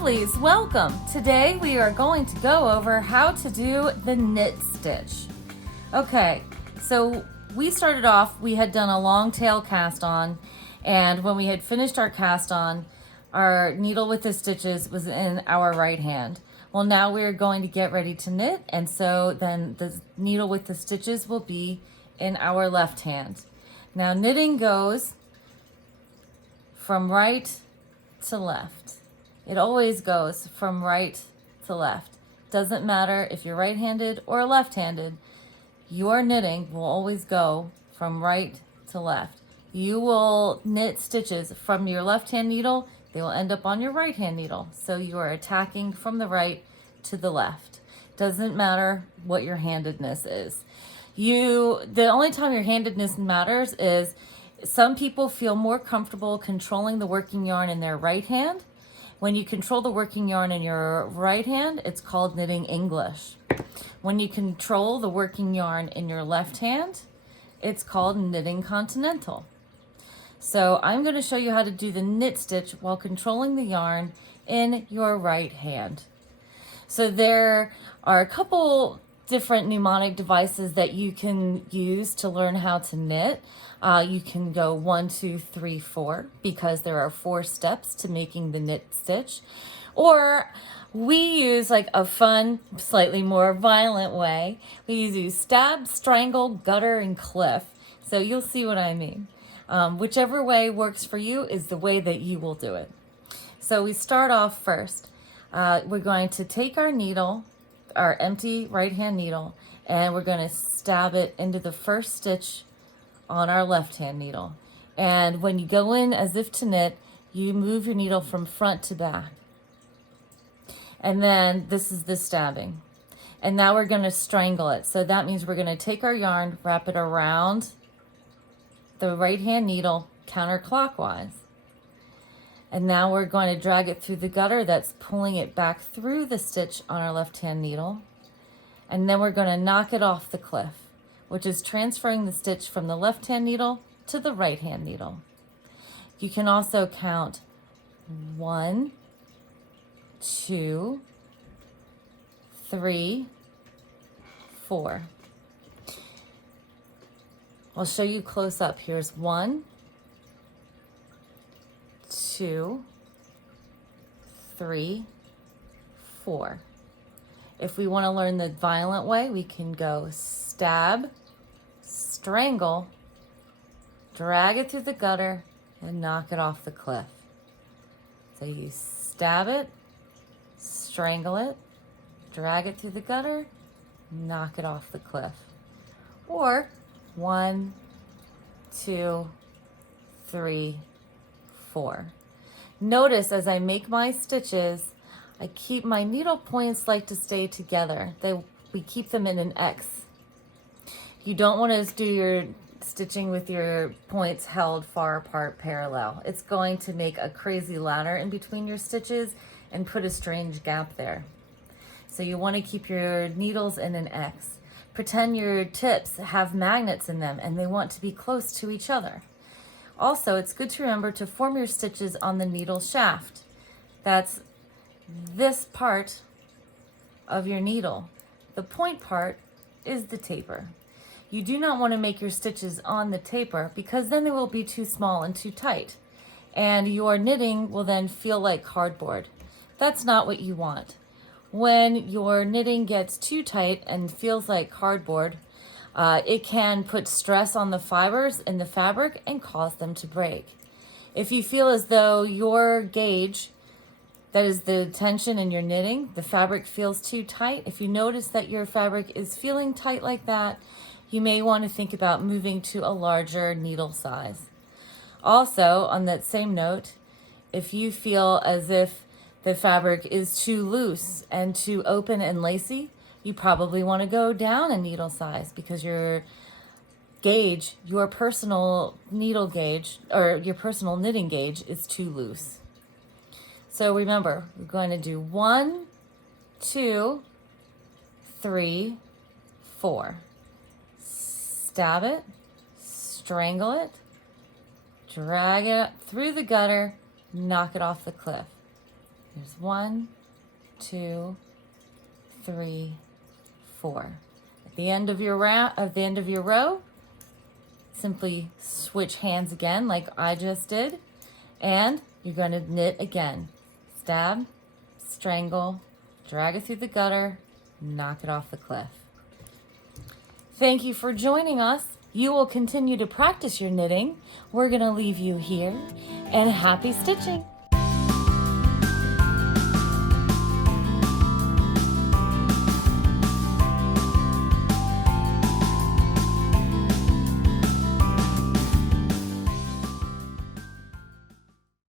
lovelies, welcome. Today we are going to go over how to do the knit stitch. Okay, so we started off, we had done a long tail cast on, and when we had finished our cast on, our needle with the stitches was in our right hand. Well, now we're going to get ready to knit, and so then the needle with the stitches will be in our left hand. Now knitting goes from right to left. It always goes from right to left. Doesn't matter if you're right-handed or left-handed, your knitting will always go from right to left. You will knit stitches from your left-hand needle, they will end up on your right-hand needle. So you are attacking from the right to the left. Doesn't matter what your handedness is. The only time your handedness matters is some people feel more comfortable controlling the working yarn in their right hand. When you control the working yarn in your right hand, it's called knitting English. When you control the working yarn in your left hand, it's called knitting continental. So I'm going to show you how to do the knit stitch while controlling the yarn in your right hand. So there are a couple different mnemonic devices that you can use to learn how to knit. You can go 1, 2, 3, 4 because there are 4 steps to making the knit stitch. Or we use like a fun, slightly more violent way. We use stab, strangle, gutter, and cliff. So you'll see what I mean. Whichever way works for you is the way that you will do it. So we start off first. We're going to take our needle, our empty right hand needle, and we're going to stab it into the first stitch on our left hand needle. And when you go in as if to knit, you move your needle from front to back. And then this is the stabbing. And now we're going to strangle it. So that means we're going to take our yarn, wrap it around the right hand needle counterclockwise. And now we're going to drag it through the gutter that's pulling it back through the stitch on our left hand needle. And then we're going to knock it off the cliff, which is transferring the stitch from the left hand needle to the right hand needle. You can also count 1, 2, 3, 4. I'll show you close up. Here's 1, 2, 3, 4. If we want to learn the violent way, we can go stab, strangle, drag it through the gutter, and knock it off the cliff. So you stab it, strangle it, drag it through the gutter, knock it off the cliff. Or 1, 2, 3, 4. Notice as I make my stitches, I keep my needle points like to stay together. We keep them in an X. You don't want to do your stitching with your points held far apart parallel. It's going to make a crazy ladder in between your stitches and put a strange gap there. So you want to keep your needles in an X. Pretend your tips have magnets in them and they want to be close to each other. Also, it's good to remember to form your stitches on the needle shaft. That's this part of your needle. The point part is the taper. You do not want to make your stitches on the taper because then they will be too small and too tight. And your knitting will then feel like cardboard. That's not what you want. When your knitting gets too tight and feels like cardboard, it can put stress on the fibers in the fabric and cause them to break. If you feel as though your gauge, that is the tension in your knitting, the fabric feels too tight, if you notice that your fabric is feeling tight like that, you may want to think about moving to a larger needle size. Also, on that same note, if you feel as if the fabric is too loose and too open and lacy, you probably want to go down a needle size because your gauge, your personal needle gauge, or your personal knitting gauge is too loose. So remember, we're going to do 1, 2, 3, 4. Stab it, strangle it, drag it through the gutter, knock it off the cliff. There's 1, 2, 3, 4. At the end of your row, simply switch hands again like I just did, and you're going to knit again. Stab, strangle, drag it through the gutter, knock it off the cliff. Thank you for joining us. You will continue to practice your knitting. We're going to leave you here, and happy stitching.